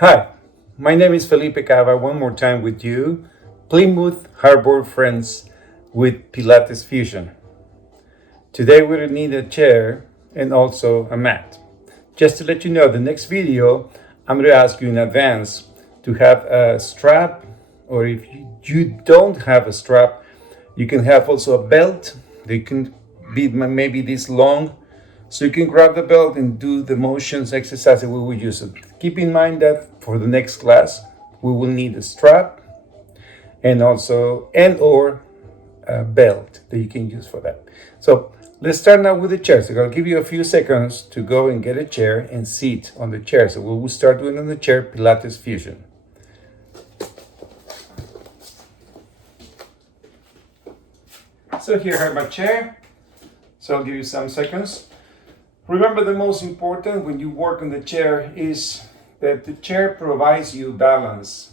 Hi, my name is Felipe Cava, one more time with you, Plymouth Harbor friends with Pilates Fusion. Today we will need a chair and also a mat. Just to let you know, the next video I'm going to ask you in advance to have a strap, or if you don't have a strap, you can have also a belt. They can be maybe this long, so you can grab the belt and do the motions exercise that we will use it. Keep in mind that for the next class, we will need a strap and or a belt that you can use for that. So let's start now with the chair. So I'll give you a few seconds to go and get a chair and sit on the chair. So we will start doing on the chair Pilates Fusion. So here I have my chair. So I'll give you some seconds. Remember, the most important when you work on the chair is that the chair provides you balance,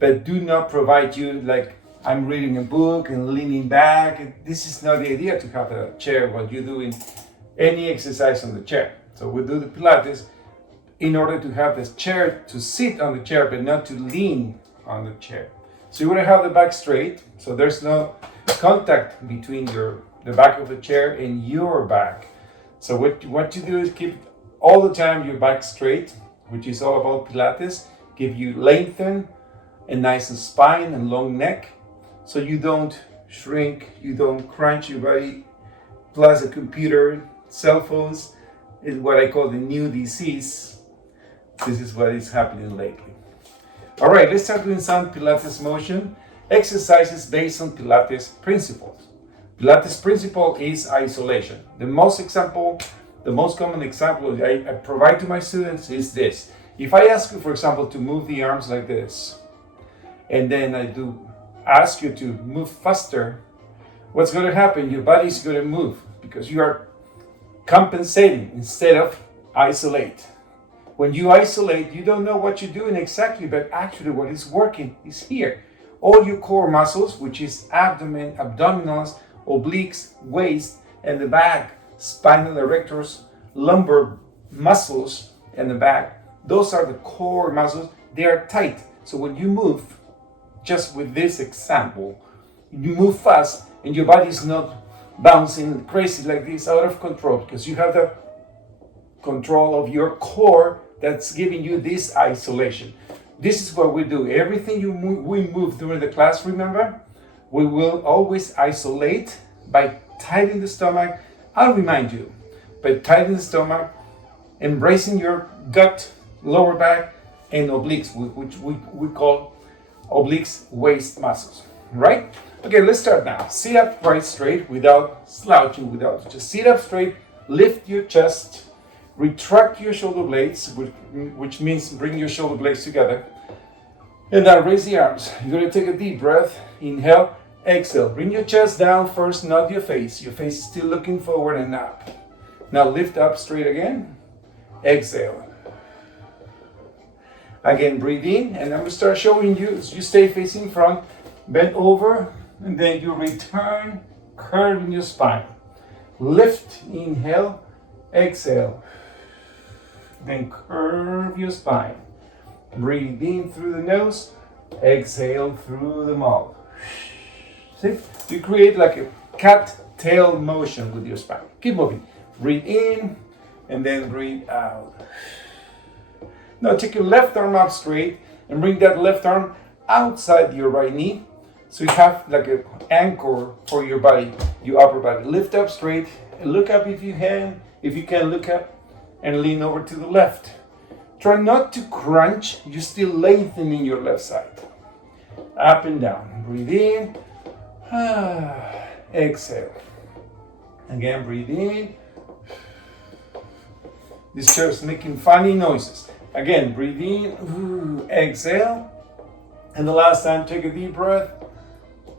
but do not provide you like I'm reading a book and leaning back. This is not the idea to have a chair while you're doing any exercise on the chair. So we do the Pilates in order to have this chair to sit on the chair, but not to lean on the chair. So you want to have the back straight, so there's no contact between the back of the chair and your back. So what you do is keep all the time your back straight, which is all about Pilates. Give you lengthen and nice and spine and long neck, so you don't shrink, you don't crunch your body. Plus a computer, cell phones is what I call the new disease. This is what is happening lately. All right, let's start doing some Pilates motion exercises based on Pilates principles. Pilates principle is isolation. The most common example I provide to my students is this. If I ask you, for example, to move the arms like this, and then I do ask you to move faster, what's going to happen? Your body's going to move because you are compensating instead of isolate. When you isolate, you don't know what you're doing exactly, but actually what is working is here. All your core muscles, which is abdomen, abdominals, obliques, waist, and the back, spinal erectors, lumbar muscles, and the back. Those are the core muscles. They are tight. So when you move, just with this example, you move fast and your body is not bouncing crazy like this, out of control, because you have the control of your core that's giving you this isolation. This is what we do. Everything we move during the class, remember? We will always isolate by tightening the stomach. I'll remind you, by tightening the stomach, embracing your gut, lower back, and obliques, which we call obliques waist muscles, right? Okay, let's start now. Sit up right straight without slouching, just sit up straight, lift your chest, retract your shoulder blades, which means bring your shoulder blades together, and now raise the arms. You're going to take a deep breath, inhale, exhale. Bring your chest down first, not your face. Your face is still looking forward and up. Now lift up straight again. Exhale. Again, breathe in, and I'm going to start showing you as you stay facing front, bend over, and then you return, curving your spine. Lift, inhale, exhale. Then curve your spine. Breathe in through the nose, exhale through the mouth. See? You create like a cat tail motion with your spine. Keep moving. Breathe in and then breathe out. Now take your left arm up straight and bring that left arm outside your right knee. So you have like an anchor for your body, your upper body. Lift up straight and look up if you can. If you can, look up and lean over to the left. Try not to crunch. You're still lengthening your left side. Up and down. Breathe in. Exhale. Again, breathe in. This chair is making funny noises. Again, breathe in. Exhale. And the last time, take a deep breath.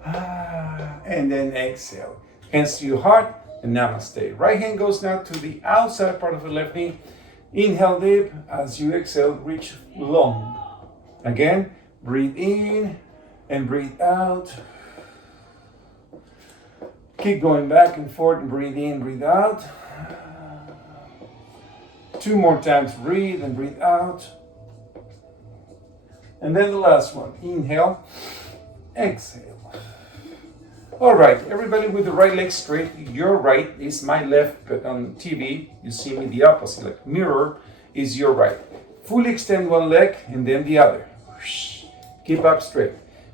And then exhale. Hands to your heart and namaste. Right hand goes now to the outside part of the left knee. Inhale deep. As you exhale, reach long. Again, breathe in and breathe out. Keep going back and forth and breathe in, breathe out. 2 more times, breathe and breathe out. And then the last one, inhale, exhale. All right, everybody with the right leg straight. Your right is my left, but on TV, you see me the opposite. Like mirror is your right. Fully extend one leg and then the other. Keep up straight.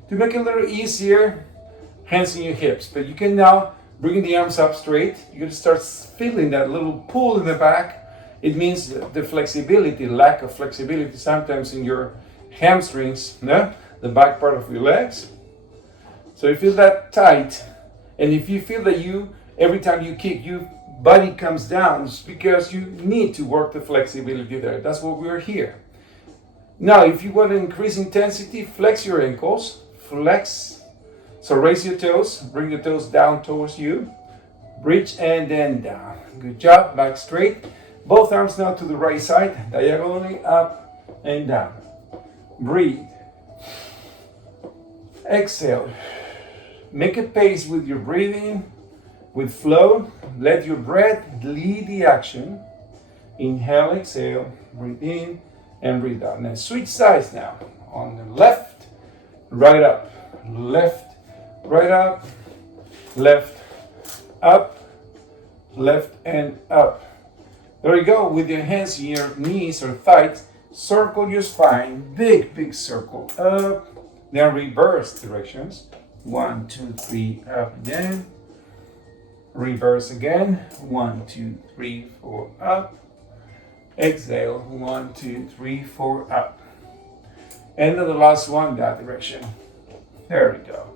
To make it a little easier, hands in your hips. But you can now bring the arms up straight. You're going to start feeling that little pull in the back. It means the flexibility, lack of flexibility sometimes in your hamstrings, no? The back part of your legs. So if you feel that tight, and if you feel that every time you kick, your body comes down, it's because you need to work the flexibility there. That's what we're here. Now, if you want to increase intensity, flex your ankles, flex. So raise your toes, bring the toes down towards you, reach and then down. Good job, back straight. Both arms now to the right side, diagonally up and down. Breathe. Exhale. Make a pace with your breathing, with flow. Let your breath lead the action. Inhale, exhale, breathe in and breathe out. Now switch sides now. On the left, right up, left, right up, left, up, left and up. There you go. With your hands in your knees or thighs, circle your spine, big circle up. Then reverse directions. 1, 2, 3, up again. Reverse again. 1, 2, 3, 4, up. Exhale. 1, 2, 3, 4, up. And then the last one, that direction. There we go.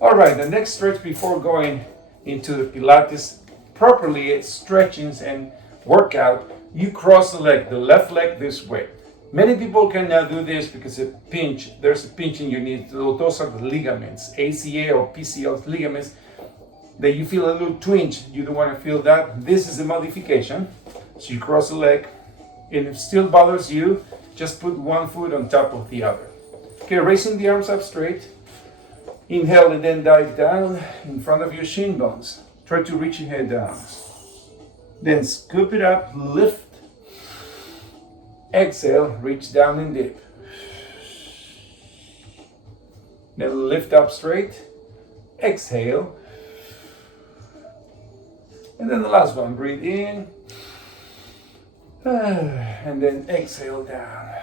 All right, the next stretch before going into the Pilates properly, stretchings and workout, you cross the leg, the left leg this way. Many people cannot do this because there's a pinch in your knee. Those are the ligaments, ACA or PCL ligaments, that you feel a little twinge. You don't want to feel that. This is a modification. So you cross the leg, and if it still bothers you, just put one foot on top of the other. Okay, raising the arms up straight. Inhale and then dive down in front of your shin bones. Try to reach your head down. Then scoop it up, lift. Exhale, reach down and dip. Then lift up straight. Exhale. And then the last one, breathe in. And then exhale down.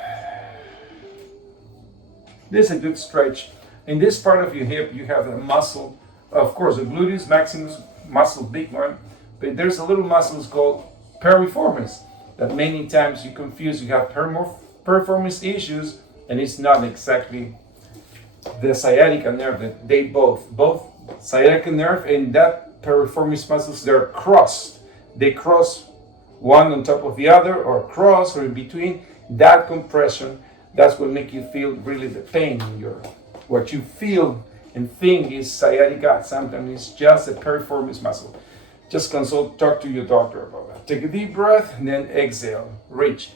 This is a good stretch. In this part of your hip, you have a muscle, of course, the gluteus maximus muscle, big one, but there's a little muscle called piriformis that many times you confuse. You have piriformis issues, and it's not exactly the sciatica nerve. That they both sciatica nerve and that piriformis muscles, they're crossed. They cross one on top of the other, or cross, or in between. That compression, that's what makes you feel really the pain in your. What you feel and think is sciatica, sometimes it's just a piriformis muscle. Just talk to your doctor about that. Take a deep breath and then exhale, reach.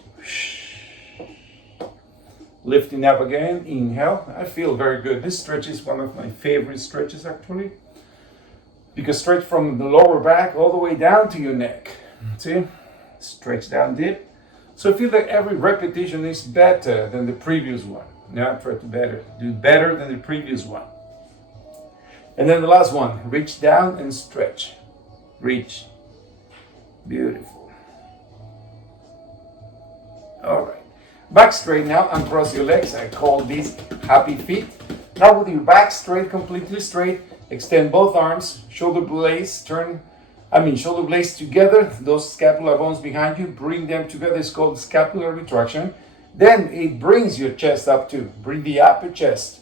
Lifting up again, inhale. I feel very good. This stretch is one of my favorite stretches actually, because stretch from the lower back all the way down to your neck. See? Stretch down, dip. So I feel like every repetition is better than the previous one. Now try to do better than the previous one. And then the last one, reach down and stretch. Reach. Beautiful. All right. Back straight now, uncross your legs. I call these happy feet. Now with your back straight, completely straight, extend both arms, shoulder blades together, those scapular bones behind you, bring them together. It's called scapular retraction. Then it brings your chest up too. Bring the upper chest.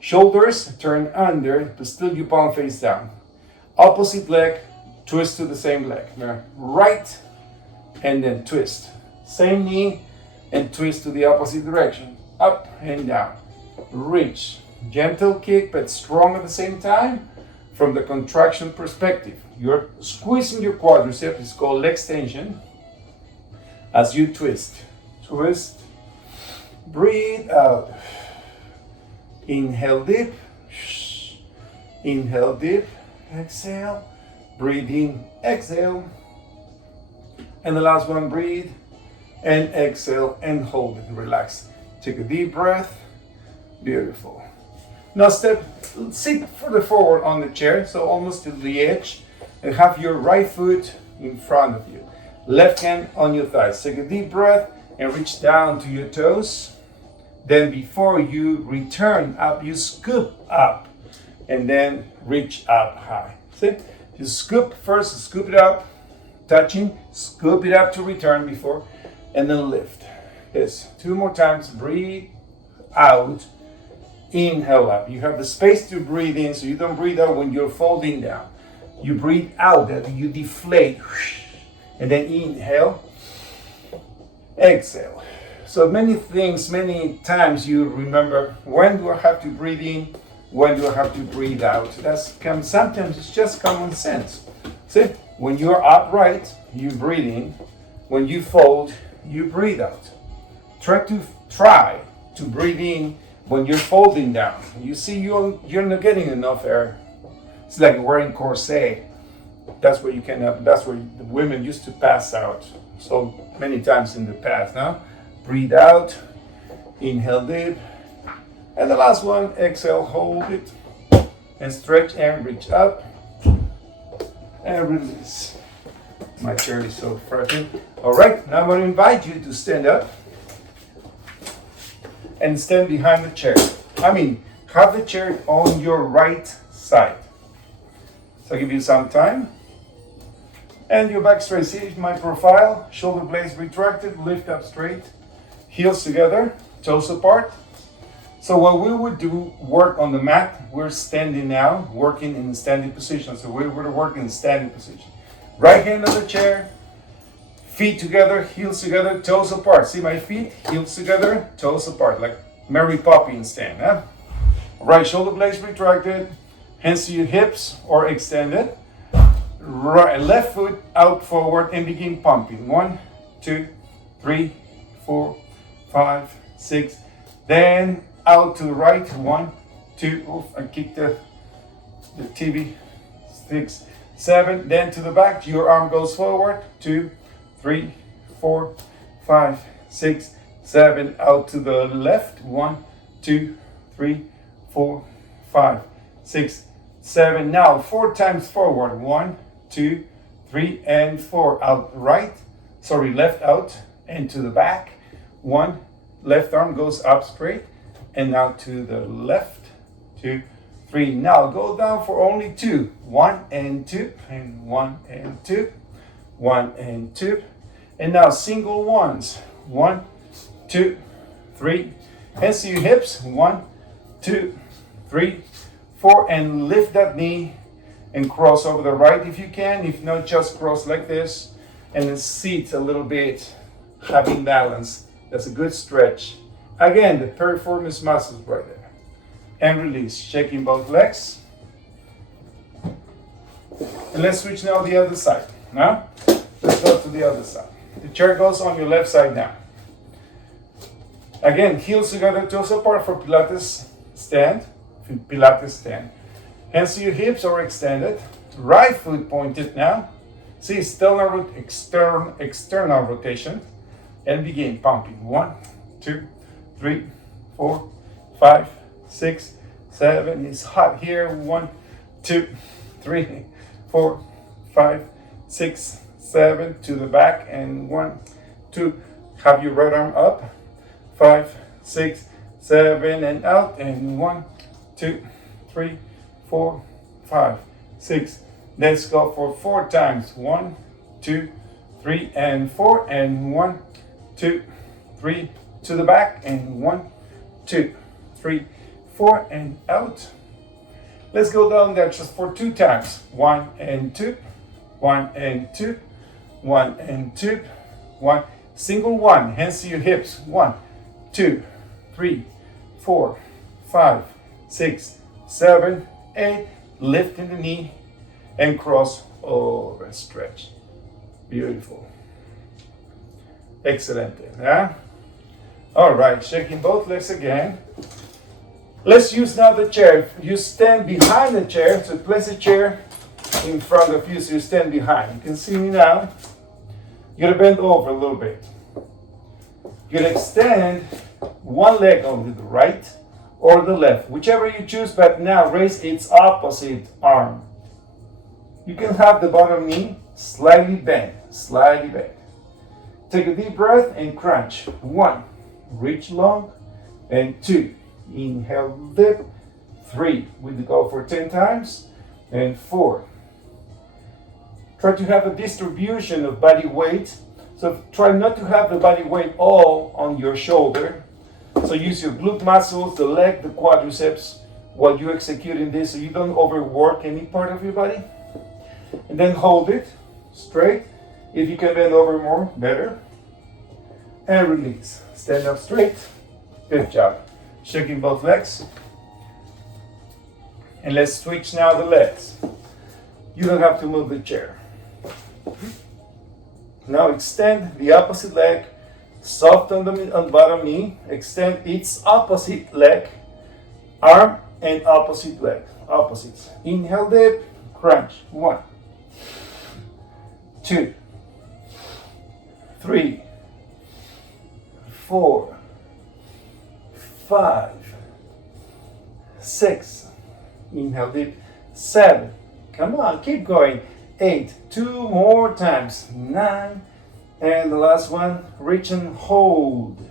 Shoulders turn under, but still your palm face down. Opposite leg, twist to the same leg. Right, and then twist. Same knee, and twist to the opposite direction. Up and down. Reach. Gentle kick, but strong at the same time. From the contraction perspective, you're squeezing your quadriceps. It's called leg extension. As you twist. Twist. Breathe out. Inhale, dip. Inhale, dip. Exhale. Breathe in. Exhale. And the last one, breathe. And exhale and hold it. Relax. Take a deep breath. Beautiful. Now sit further forward on the chair, so almost to the edge, and have your right foot in front of you. Left hand on your thighs. Take a deep breath and reach down to your toes. Then before you return up, you scoop up and then reach up high. See? You scoop first, scoop it up, touching, scoop it up to return before, and then lift. Yes, 2 more times. Breathe out. Inhale up. You have the space to breathe in, so you don't breathe out when you're folding down. You breathe out, that you deflate, and then inhale, exhale. So many things, many times you remember, when do I have to breathe in, when do I have to breathe out? Sometimes it's just common sense. See, when you're upright, you breathe in. When you fold, you breathe out. Try to breathe in when you're folding down. You see, you're not getting enough air. It's like wearing corset. That's where the women used to pass out so many times in the past. Now, breathe out, inhale deep, and the last one, exhale, hold it, and stretch and reach up, and release. My chair is so fragile. All right, now I'm going to invite you to stand up and stand behind the chair. Have the chair on your right side. So I'll give you some time. And your back straight. See my profile, shoulder blades retracted, lift up straight, heels together, toes apart. So what we would do, work on the mat, we're standing now, working in standing position. So we would work in standing position. Right hand on the chair, feet together, heels together, toes apart. See my feet, heels together, toes apart, like Mary Poppins stand. Huh? Right shoulder blades retracted, hands to your hips or extended. Right, left foot out forward and begin pumping. 1, 2, 3, 4, 5, 6. Then out to the right. 1, 2. I kicked the TV. 6, 7. Then to the back. Your arm goes forward. 2, 3, 4, 5, 6, 7. Out to the left. 1, 2, 3, 4, 5, 6, 7. Now 4 times forward. 1, 2, 3, and 4. Out left out and to the back. 1, left arm goes up straight, and now to the left. 2, 3. Now go down for only 2. 1 and 2, and 1 and 2, 1 and 2. And now single ones. 1, 2, 3. Hands to your hips. 1, 2, 3, 4, and lift that knee and cross over the right if you can. If not, just cross like this and then sit a little bit, having balance. That's a good stretch. Again, the piriformis muscles right there. And release, shaking both legs. And let's switch now to the other side. Now, let's go to the other side. The chair goes on your left side now. Again, heels together, toes apart for Pilates stand. Hands to your hips or extended. Right foot pointed now. See, external rotation. And begin pumping. 1, 2, 3, 4, 5, 6, 7. It's hot here. 1, 2, 3, 4, 5, 6, 7. To the back. And 1, 2. Have your right arm up. 5, 6, 7. And out. And 1, 2, 3, 4, 5, 6. Let's go for 4 times. 1, 2, 3, and 4. And 1, 2, 3. To the back. And 1, 2, 3, 4. And out. Let's go down there just for 2 times. 1 and 2. 1 and 2. 1 and 2. 1. Single 1. Hands to your hips. 1, 2, 3, 4, 5, 6, 7, 8. Lifting the knee and cross over and stretch. Beautiful. Excellent. Yeah? All right, shaking both legs again. Let's use now the chair. You stand behind the chair, so place the chair in front of you so you stand behind. You can see me now. You're gonna bend over a little bit. You're gonna extend one leg only to the right or the left, whichever you choose, but now raise its opposite arm. You can have the bottom knee slightly bent, slightly bent. Take a deep breath and crunch. 1, reach long, and 2, inhale, dip. 3, we go for 10 times, and 4. Try to have a distribution of body weight. So try not to have the body weight all on your shoulder. So use your glute muscles, the leg, the quadriceps while you're executing this so you don't overwork any part of your body. And then hold it straight. If you can bend over more, better. And release. Stand up straight. Good job. Shaking both legs. And let's switch now the legs. You don't have to move the chair. Now extend the opposite leg, soft on the bottom knee, extend its opposite leg, arm and opposite leg, opposites. Inhale, dip, crunch. 1, 2, 3, 4, 5, 6, inhale, dip, 7, come on, keep going, 8, 2 more times, 9, and the last one, reach and hold.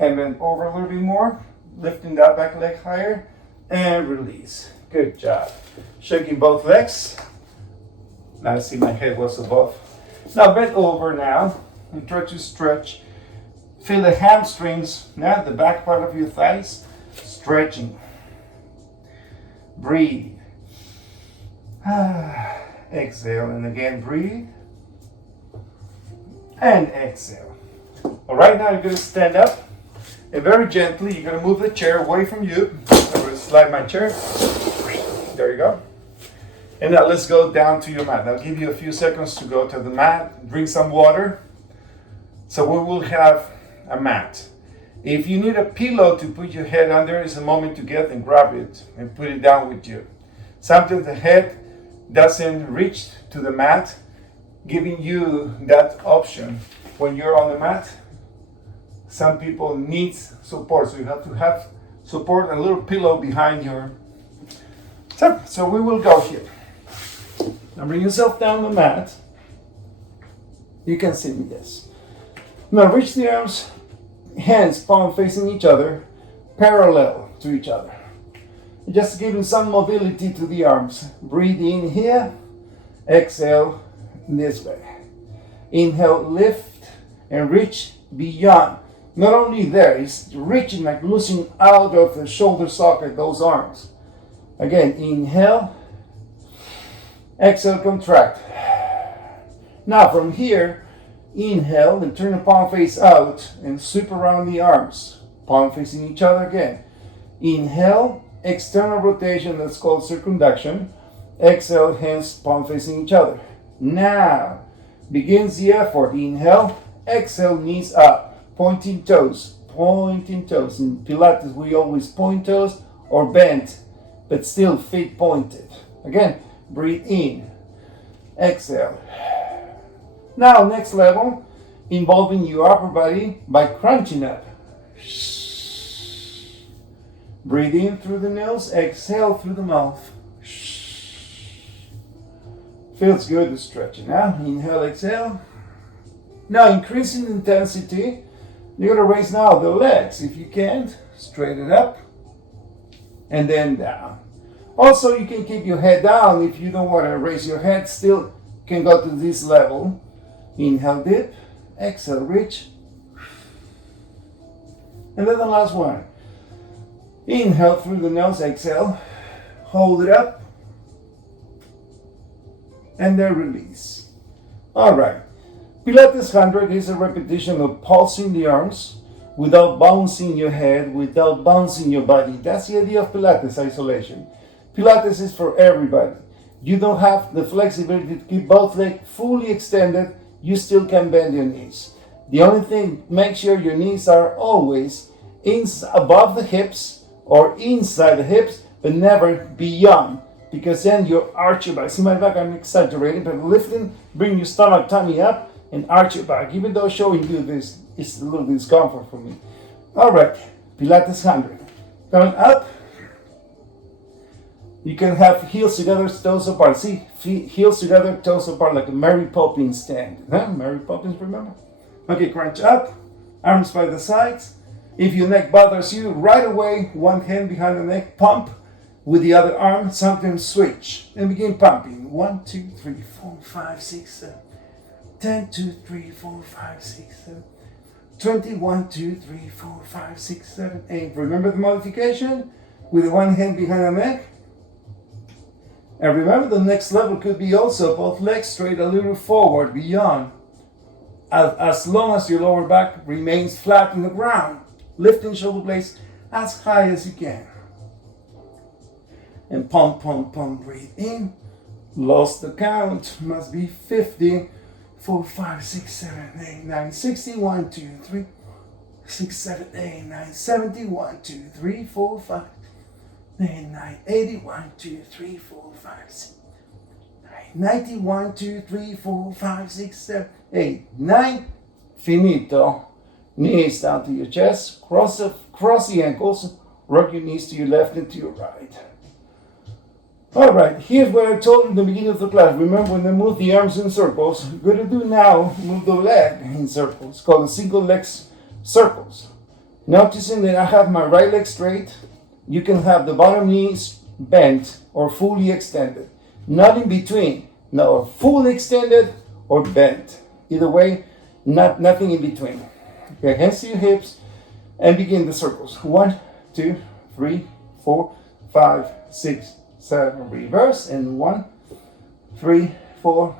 And then over a little bit more, lifting that back leg higher, and release. Good job. Shaking both legs. Now I see my head was above. Now bend over now, and try to stretch. Feel the hamstrings, now the back part of your thighs, stretching. Breathe. Exhale, and again breathe. And exhale. All right, now you're going to stand up. And very gently, you're going to move the chair away from you. I'm going to slide my chair. There you go. And now let's go down to your mat. I'll give you a few seconds to go to the mat. Drink some water. So we will have a mat. If you need a pillow to put your head under, it's a moment to get and grab it and put it down with you. Sometimes the head doesn't reach to the mat, giving you that option. When you're on the mat, some people need support, so you have to have support, a little pillow behind your. So we will go here. Now bring yourself down the mat. You can see me, yes. Now reach the arms, hands palm facing each other, parallel to each other. Just giving some mobility to the arms. Breathe in here, exhale this way. Inhale, lift and reach beyond. Not only there, it's reaching, like loosening out of the shoulder socket, those arms. Again, inhale, exhale, contract. Now from here, inhale and turn the palm face out and sweep around the arms. Palm facing each other again. Inhale, external rotation, that's called circumduction. Exhale, hands palm facing each other. Now begins the effort. Inhale, exhale, knees up. Pointing toes, pointing toes. In Pilates, we always point toes or bent, but still feet pointed. Again, breathe in, exhale. Now, next level, involving your upper body by crunching up. Breathe in through the nose, exhale through the mouth. Feels good to stretch it. Now, inhale, exhale. Now, increasing intensity. You're going to raise now the legs. If you can't, straight it up and then down. Also, you can keep your head down if you don't want to raise your head. Still can go to this level. Inhale, dip. Exhale, reach. And then the last one. Inhale through the nose, exhale. Hold it up. And then release. All right. Pilates 100 is a repetition of pulsing the arms without bouncing your head, without bouncing your body. That's the idea of Pilates isolation. Pilates is for everybody. You don't have the flexibility to keep both legs fully extended. You still can bend your knees. The only thing, make sure your knees are always above the hips or inside the hips, but never beyond. Because then you arch your back. See my back, I'm exaggerating, but lifting, bring your stomach, tummy up, and arch your back. Even though showing you this is a little discomfort for me. All right, Pilates 100. Going up. You can have heels together, toes apart. See, heels together, toes apart, like a Mary Poppins stand. Huh? Mary Poppins, remember? Okay, crunch up, arms by the sides. If your neck bothers you, right away, one hand behind the neck, pump with the other arm, sometimes switch, and begin pumping. 1, 2, 3, 4, 5, 6, 7, 10, 2, 3, 4, 5, 6, 7, 20, 1, 2, 3, 4, 5, 6, 7, 8. Remember the modification? With one hand behind the neck. And remember, the next level could be also both legs straight a little forward, beyond, as long as your lower back remains flat in the ground, lifting shoulder blades as high as you can. And pump, pump, pump, breathe in. Lost the count, must be 50, 4, 5, 6, 7, 8, 9, 60, 1, 2, 3, 6, 7, 8, 9, 70, 1, 2, 3, 4, 5, 9, 80, 1, 2, 3, 4, 5, 6, 90, 1, 2, 3, 4, 5, 6, 7, 8, 9. Finito. Knees down to your chest. Cross the ankles. Rock your knees to your left and to your right. All right, here's what I told you in the beginning of the class. Remember, when I move the arms in circles, we're going to do now, move the leg in circles. It's called the single leg circles. Noticing that I have my right leg straight, you can have the bottom knees bent or fully extended. Not in between. No, fully extended or bent. Either way, nothing in between. Okay, hands to your hips and begin the circles. 1, 2, 3, 4, 5, 6, 7. Reverse. And 1, 3, 4,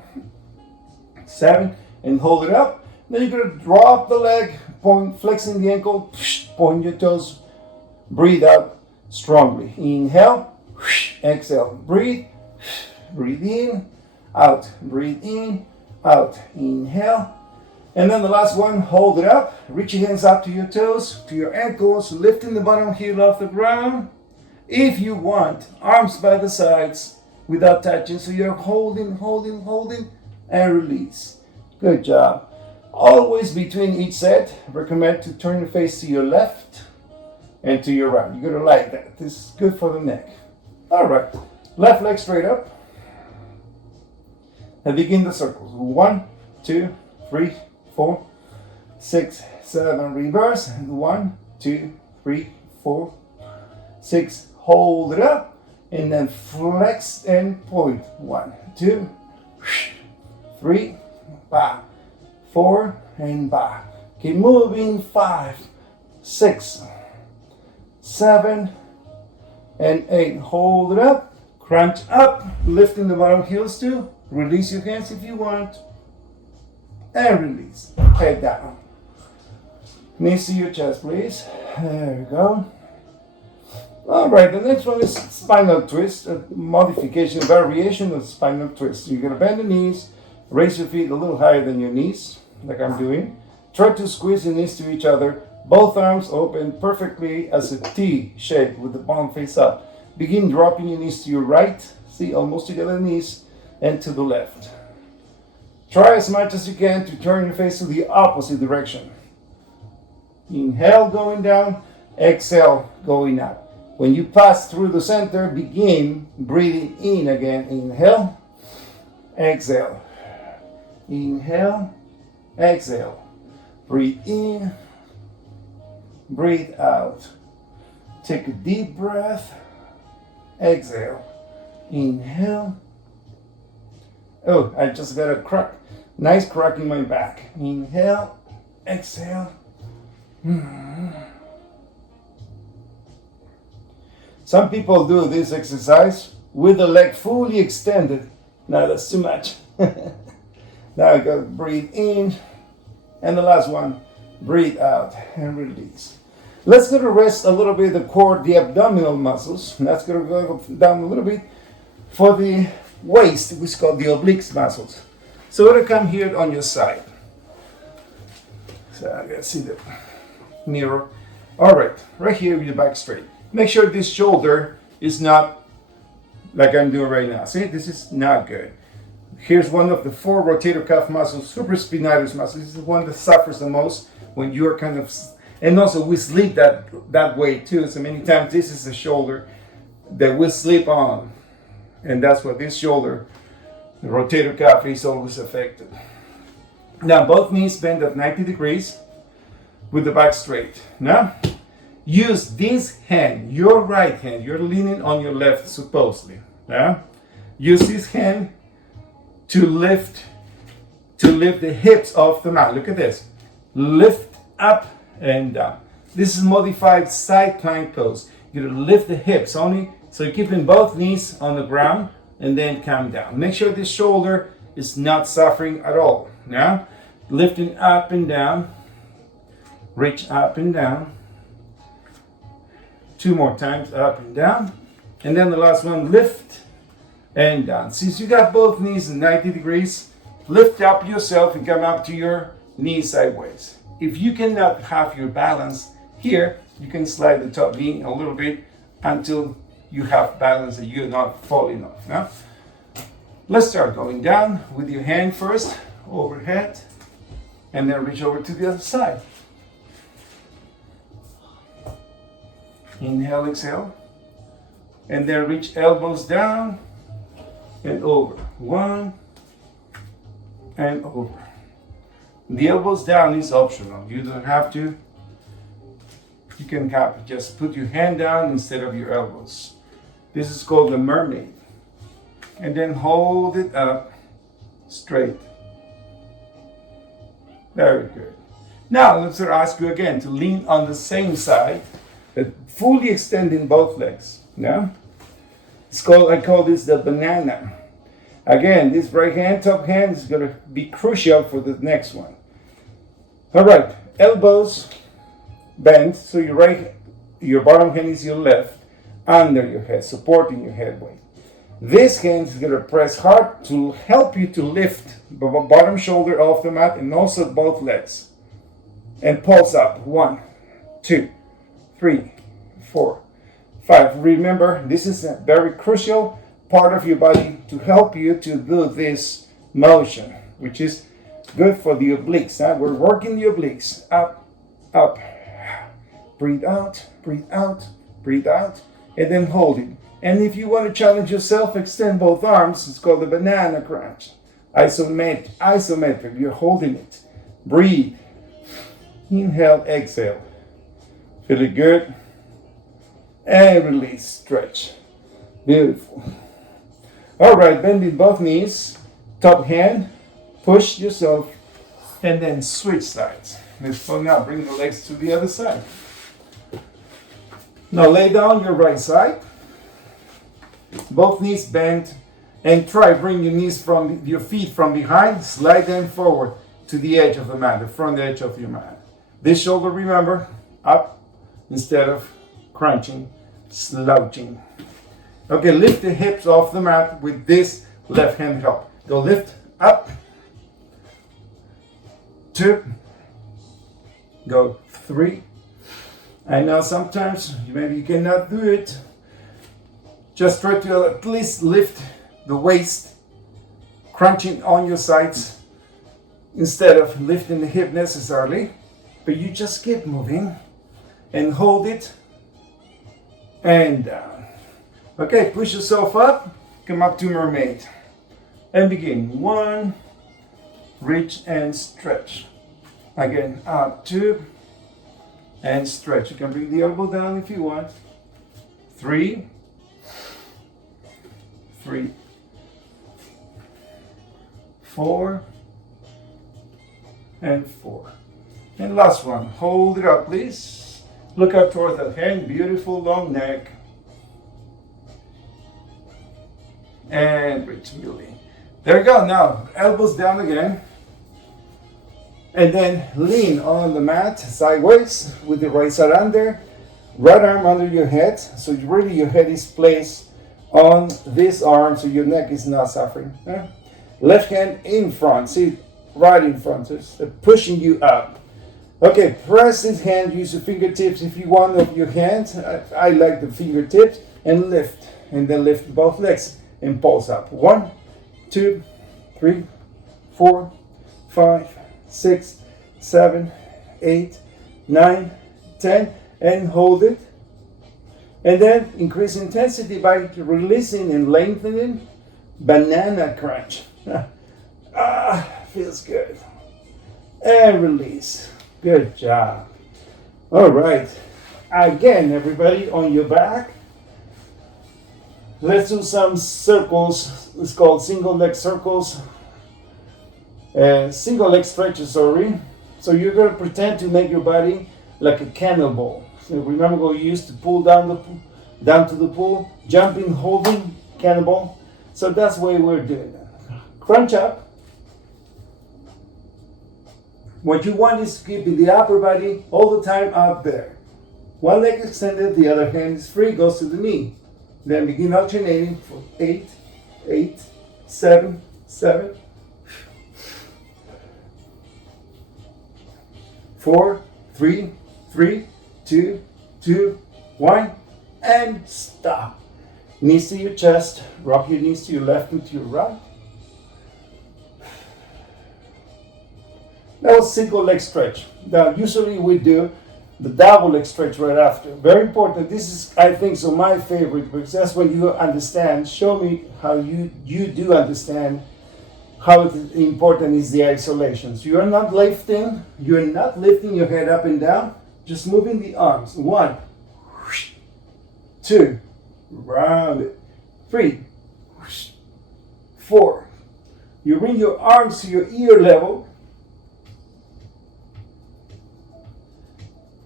7. And hold it up. Then you're going to drop the leg, point, flexing the ankle, point your toes. Breathe out strongly. Inhale, exhale. Breathe. Breathe in, out. Breathe in, out. Inhale. And then the last one, hold it up. Reach your hands up to your toes, to your ankles, lifting the bottom heel off the ground. If you want, arms by the sides without touching. So you're holding, and release. Good job. Always between each set, recommend to turn your face to your left and to your right. You're gonna like that. This is good for the neck. All right, left leg straight up. And begin the circles. 1, 2, 3, 4, 6, 7. Reverse. 1, 2, 3, 4, 6. Hold it up. And then flex and point. 1, 2, 3, back. 4, and back. Keep moving. 5, 6, 7, and 8. Hold it up. Crunch up. Lifting the bottom heels too. Release your hands if you want. And release. Head down. Knees to your chest, please. There we go. All right, the next one is spinal twist, a modification, variation of spinal twist. You're going to bend the knees, raise your feet a little higher than your knees, like I'm doing. Try to squeeze your knees to each other. Both arms open perfectly as a T shape with the palm face up. Begin dropping your knees to your right. See, almost together knees. And to the left. Try as much as you can to turn your face to the opposite direction. Inhale, going down. Exhale, going up. When you pass through the center, begin breathing in again. Inhale, exhale. Inhale, exhale. Breathe in, breathe out. Take a deep breath. Exhale. Inhale. Oh, I just got a crack. Nice crack in my back. Inhale, exhale. Some people do this exercise with the leg fully extended. No, that's too much. Now I got to breathe in. And the last one, breathe out and release. Let's go to rest a little bit the core, the abdominal muscles. That's going to go down a little bit for the waist, which is called the obliques muscles. So we're going to come here on your side. So I got to see the mirror. All right, right here with your back straight. Make sure this shoulder is not like I'm doing right now. See, this is not good. Here's one of the 4 rotator cuff muscles, supraspinatus muscles. This is the one that suffers the most when you're kind of And also we sleep that way too. So many times this is the shoulder that we sleep on. And that's what this shoulder, the rotator cuff, is always affected. Now both knees bend at 90 degrees with the back straight. Now use this hand, your right hand. You're leaning on your left supposedly. Yeah? Use this hand to lift the hips off the mat. Look at this. Lift up and down. This is modified side plank pose. You lift the hips only, so you're keeping both knees on the ground and then come down. Make sure this shoulder is not suffering at all. Now, lifting up and down. Reach up and down. 2 more times, up and down. And then the last one, lift and down. Since you got both knees in 90 degrees, lift up yourself and come up to your knee sideways. If you cannot have your balance here, you can slide the top knee a little bit until you have balance and you're not falling off. Now, let's start going down with your hand first, overhead, and then reach over to the other side. Inhale, exhale, and then reach elbows down and over. 1 and over. The elbows down is optional. You don't have to. You can just put your hand down instead of your elbows. This is called the mermaid. And then hold it up straight. Very good. Now let's ask you again to lean on the same side, but fully extending both legs. Yeah? I call this the banana. Again, this right hand, top hand is going to be crucial for the next one. All right, elbows bent, so your bottom hand is your left, under your head, supporting your head weight. This hand is going to press hard to help you to lift the bottom shoulder off the mat and also both legs. And pulse up. 1, 2, 3, 4, 5. Remember, this is a very crucial part of your body to help you to do this motion, which is good for the obliques. We're working the obliques. Up, up. Breathe out, breathe out, breathe out, and then hold it. And if you want to challenge yourself, extend both arms. It's called the banana crunch. Isometric. You're holding it. Breathe. Inhale, exhale. Feel it good. And release, stretch. Beautiful. All right, bending both knees. Top hand. Push yourself. And then switch sides. Let's go now. Bring the legs to the other side. Now lay down your right side. Both knees bent. And bring your feet from behind. Slide them forward to the edge of the mat, the front edge of your mat. This shoulder, remember, up instead of crunching, slouching. Okay, lift the hips off the mat with this left hand help. Go lift up. 2. Go 3. I know sometimes maybe you cannot do it. Just try to at least lift the waist, crunching on your sides instead of lifting the hip necessarily. But you just keep moving and hold it and down. Okay, push yourself up, come up to mermaid and begin. 1, reach and stretch. Again, up, 2, and stretch. You can bring the elbow down if you want. 3, 4, and 4. And last one, hold it up please. Look up toward the hand, beautiful long neck. And reach really. There you go, now elbows down again. And then lean on the mat sideways with the right side under. Right arm under your head, so really your head is placed on this arm so your neck is not suffering. Left hand in front, see, right in front, so it's pushing you up. Okay, press this hand, use your fingertips if you want of your hands. I like the fingertips, and lift. And then lift both legs and pulse up. 1, 2, 3, 4, 5, 6, 7, 8, 9, 10, and hold it. And then increase intensity by releasing and lengthening. Banana crunch. Feels good. And release. Good job. All right. Again, everybody, on your back. Let's do some circles. It's called single leg circles. Single leg stretches, sorry. So you're going to pretend to make your body like a cannonball. So remember we used to pull down to the pool, jumping, holding, cannonball. So that's the way we're doing that. Crunch up. What you want is to keep the upper body all the time up there. One leg extended, the other hand is free, goes to the knee. Then begin alternating for 8, 8, 7, 7, 4, 3, 3, 2, 2, 1, and stop. Knees to your chest, rock your knees to your left and to your right. That was single leg stretch. Now, usually we do the double leg stretch right after. Very important. This is, I think, so my favorite because that's when you understand. Show me how you do understand how important is the isolations. You are not lifting. You are not lifting your head up and down. Just moving the arms. 1, 2, round it. 3, 4. You bring your arms to your ear level.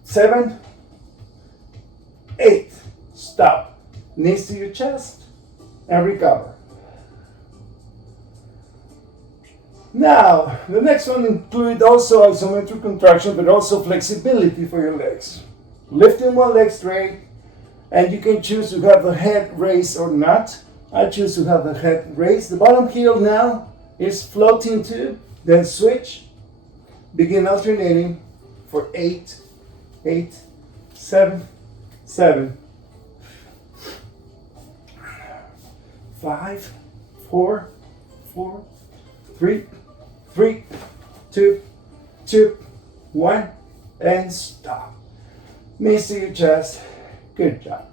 7, 8. Stop. Knees to your chest and recover. Now, the next one includes also isometric contraction, but also flexibility for your legs. Lifting one leg straight, and you can choose to have the head raised or not. I choose to have the head raised. The bottom heel now is floating to, then switch. Begin alternating for 8, 8, 7, 7, 5, 4, 4, 3, 3, 2, 2, 1, and stop. Knees to your chest. Good job.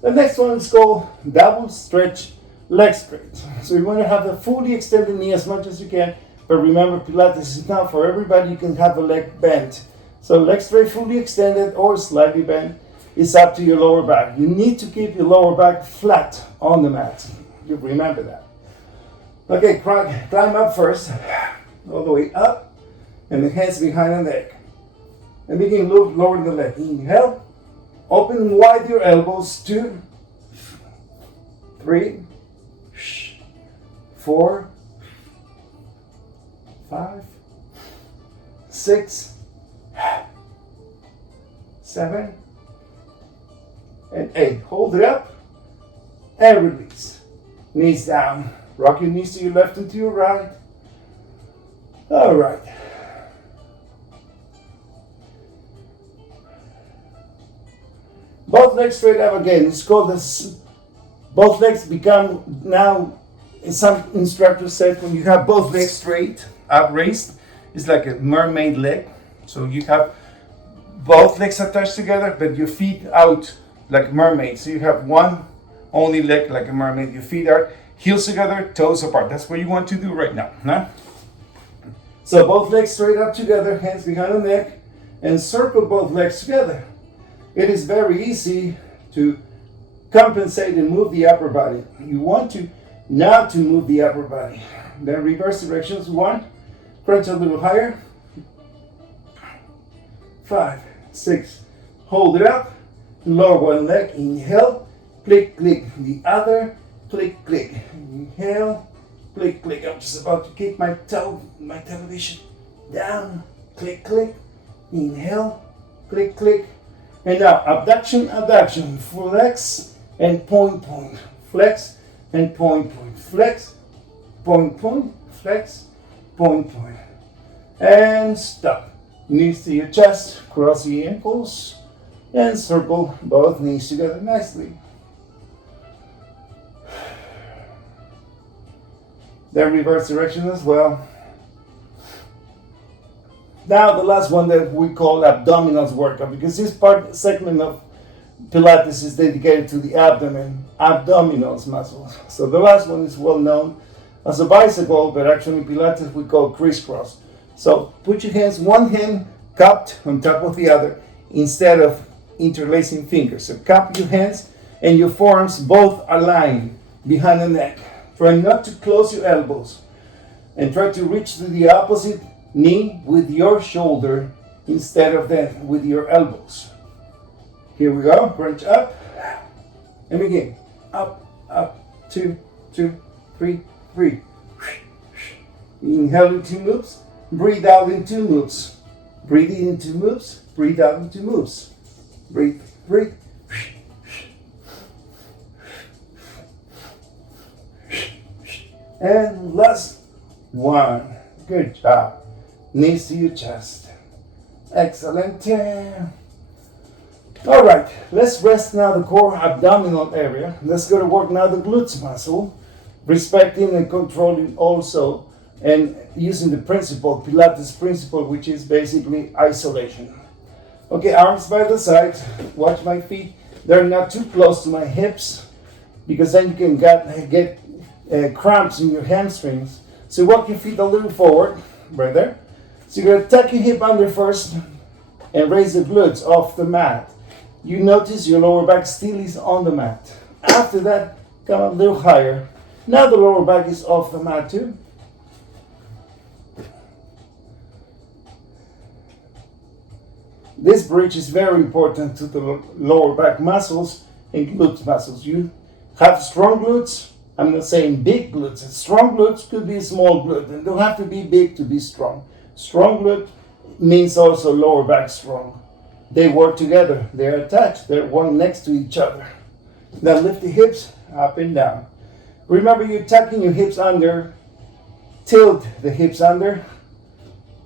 The next one is called double stretch leg straight. So you want to have the fully extended knee as much as you can, but remember Pilates is not for everybody. You can have the leg bent. So leg straight fully extended or slightly bent is up to your lower back. You need to keep your lower back flat on the mat. You remember that. Okay, climb up first, all the way up, and the hands behind the neck. And begin lowering the leg. Inhale, open wide your elbows. 2, 3, 4, 5, 6, 7, and 8. Hold it up and release. Knees down. Rock your knees to your left and to your right. All right. Both legs straight up again. It's called this. Both legs become now, some instructors said when you have both legs straight up raised, it's like a mermaid leg. So you have both legs attached together, but your feet out like mermaid. So you have one only leg like a mermaid. Your feet are heels together, toes apart. That's what you want to do right now. Huh? So both legs straight up together, hands behind the neck, and circle both legs together. It is very easy to compensate and move the upper body. You want to not to move the upper body. Then reverse directions. 1, crunch a little higher. 5, 6, hold it up. Lower one leg, inhale, click, click. The other, click, click. Inhale, click, click. I'm just about to kick my television down. Click, click. Inhale, click, click. And now abduction, abduction. Flex and point, point. Flex and point, point. Flex, point, point. Flex, point, point. And stop. Knees to your chest. Cross the ankles. And circle both knees together nicely. Then reverse direction as well. Now the last one that we call abdominals workout, because this segment of Pilates is dedicated to the abdominals muscles. So the last one is well known as a bicycle, but actually Pilates we call crisscross. So put your hands, one hand cupped on top of the other instead of interlacing fingers. So cup your hands and your forearms both aligned behind the neck. Try not to close your elbows and try to reach to the opposite knee with your shoulder instead of that with your elbows. Here we go. Crunch up and begin. Up, up, 2, 2, 3, 3. Inhale in 2 moves. Breathe out in 2 moves. Breathe in in 2 moves. Breathe out in 2 moves. Breathe, breathe. And last one. Good job. Knees to your chest. Excellent. All right, let's rest now the core abdominal area. Let's go to work now the glutes muscle, respecting and controlling also, and using the principle, Pilates principle, which is basically isolation. Okay, arms by the side. Watch my feet. They're not too close to my hips, because then you can get cramps in your hamstrings. So walk your feet a little forward, right there. So you're going to tuck your hip under first and raise the glutes off the mat. You notice your lower back still is on the mat. After that, come a little higher. Now the lower back is off the mat too. This bridge is very important to the lower back muscles and glute muscles. You have strong glutes. I'm not saying big glutes. Strong glutes could be small glute, and don't have to be big to be strong. Strong glute means also lower back strong. They work together. They're attached. They're one next to each other. Now lift the hips up and down. Remember, you're tucking your hips under. Tilt the hips under.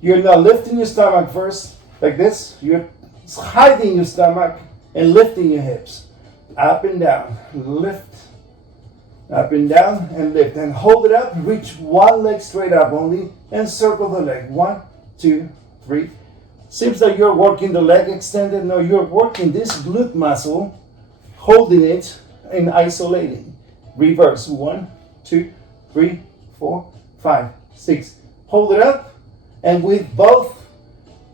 You're not lifting your stomach first, like this. You're hiding your stomach and lifting your hips. Up and down. Lift. Up and down and lift. And hold it up. Reach one leg straight up only and circle the leg. 1, 2, 3. Seems like you're working the leg extended. No, you're working this glute muscle, holding it and isolating. Reverse. 1, 2, 3, 4, 5, 6. Hold it up, and with both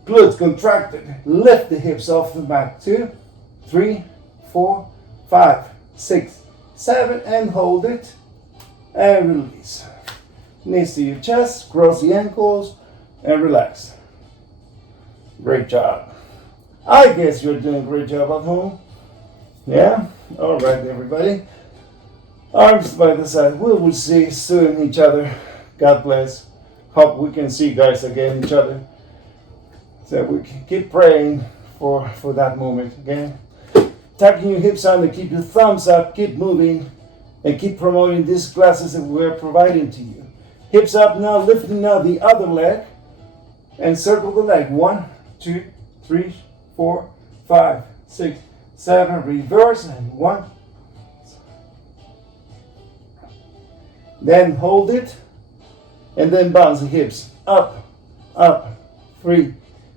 glutes contracted, lift the hips off the mat. 2, 3, 4, 5, 6, 7, and hold it and release. Knees to your chest, cross the ankles, and relax. Great job. I guess you're doing a great job at home. Yeah? All right, everybody. Arms by the side. We will see soon each other. God bless. Hope we can see guys again each other. So we can keep praying for that moment, okay? Tucking your hips under, keep your thumbs up, keep moving, and keep promoting these classes that we're providing to you. Hips up now, lifting now the other leg, and circle the leg. 1, 2, 3, 4, 5, 6, 7. Reverse, and 1. Then hold it, and then bounce the hips up, up. 3,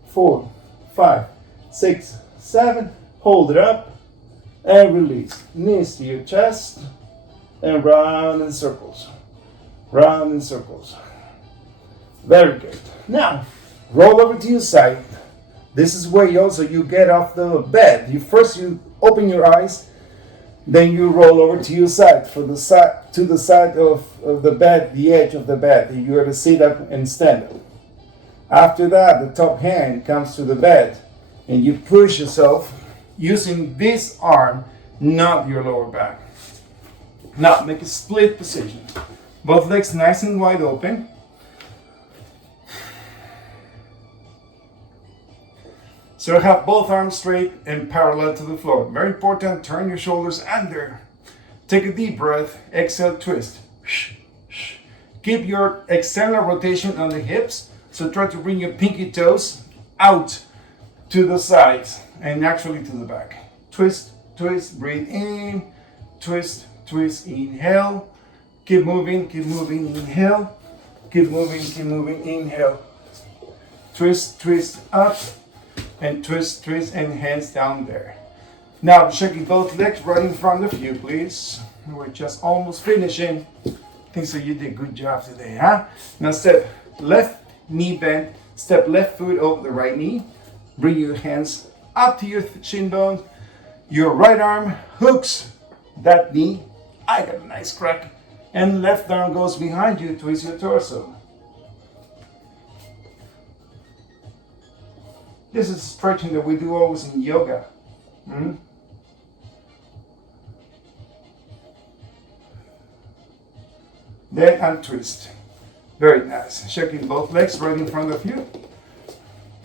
4, 5, 6, 7. Hold it up and release. Knees to your chest and round in circles. Round in circles. Very good. Now, roll over to your side. This is where you get off the bed. You open your eyes, then you roll over to your side, to the side of the bed, the edge of the bed. You have to sit up and stand up. After that, the top hand comes to the bed, and you push yourself using this arm, not your lower back. Now, make a split position. Both legs nice and wide open. So have both arms straight and parallel to the floor. Very important, turn your shoulders under. Take a deep breath, exhale, twist. Keep your external rotation on the hips, so try to bring your pinky toes out to the sides and actually to the back. Twist, twist, breathe in, twist, twist, inhale. Keep moving, inhale. Keep moving, inhale. twist, twist up, and twist, twist, and hands down there. Now shaking both legs right in front of you, please. We're just almost finishing. I think so you did a good job today, huh? Now step left knee bend, step left foot over the right knee. Bring your hands up to your shin bone. Your right arm hooks that knee. I got a nice crack. And left arm goes behind you, twist your torso. This is stretching that we do always in yoga. Then untwist. Very nice. Shaking both legs right in front of you.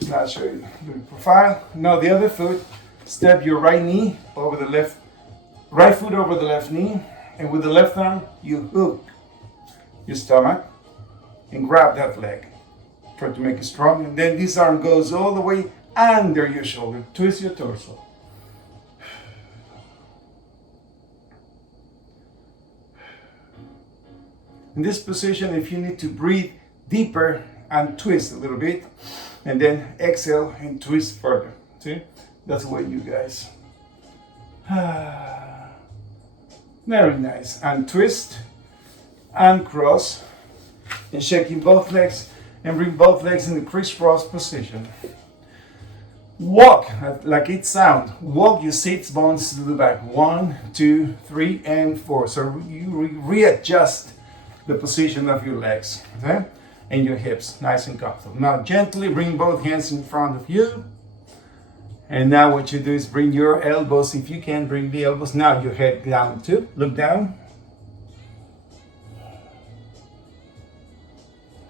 Now show you the profile. Now the other foot. Step your right knee over the left, right foot over the left knee, and with the left arm you hook your stomach and grab that leg. Try to make it strong, and then this arm goes all the way under your shoulder. Twist your torso. In this position, if you need to breathe deeper and twist a little bit, and then exhale and twist further. See? That's the way, you guys. Very nice. And twist and cross, and shaking both legs, and bring both legs in the crisscross position. Walk like it sounds. Walk your sits bones to the back. 1, 2, 3, and 4. So you readjust the position of your legs, okay? And your hips, nice and comfortable. Now gently bring both hands in front of you. And now what you do is bring your elbows, if you can, bring the elbows. Now your head down too. Look down.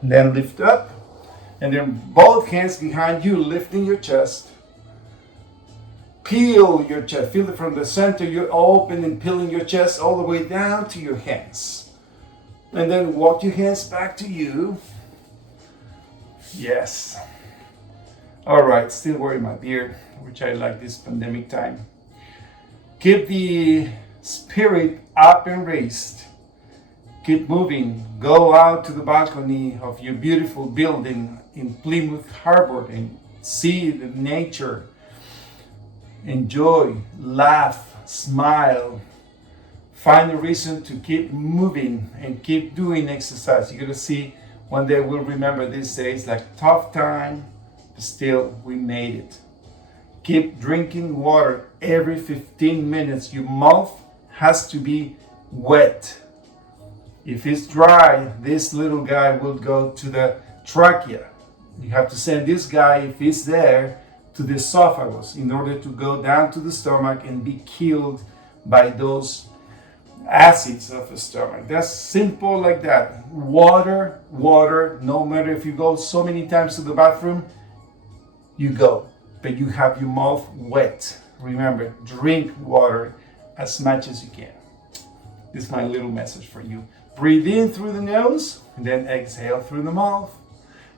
And then lift up. And then both hands behind you, lifting your chest. Peel your chest. Feel it from the center. You're open and peeling your chest all the way down to your hands. And then walk your hands back to you. Yes. All right, still wearing my beard, which I like this pandemic time. Keep the spirit up and raised. Keep moving. Go out to the balcony of your beautiful building in Plymouth Harbor and see the nature. Enjoy, laugh, smile. Find a reason to keep moving and keep doing exercise. You're gonna see one day we'll remember these days like tough time, but still we made it. Keep drinking water every 15 minutes. Your mouth has to be wet. If it's dry, this little guy will go to the trachea. You have to send this guy, if he's there, to the esophagus in order to go down to the stomach and be killed by those acids of the stomach. That's simple like that. Water, water, no matter if you go so many times to the bathroom, you go, but you have your mouth wet. Remember, drink water as much as you can. This is my little message for you. Breathe in through the nose, and then exhale through the mouth.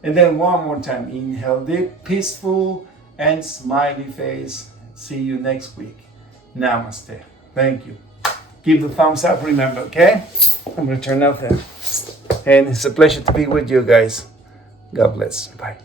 And then one more time, inhale deep, peaceful, and smiley face. See you next week. Namaste. Thank you. Give the thumbs up, remember, okay? I'm going to turn off there. And it's a pleasure to be with you guys. God bless. Bye.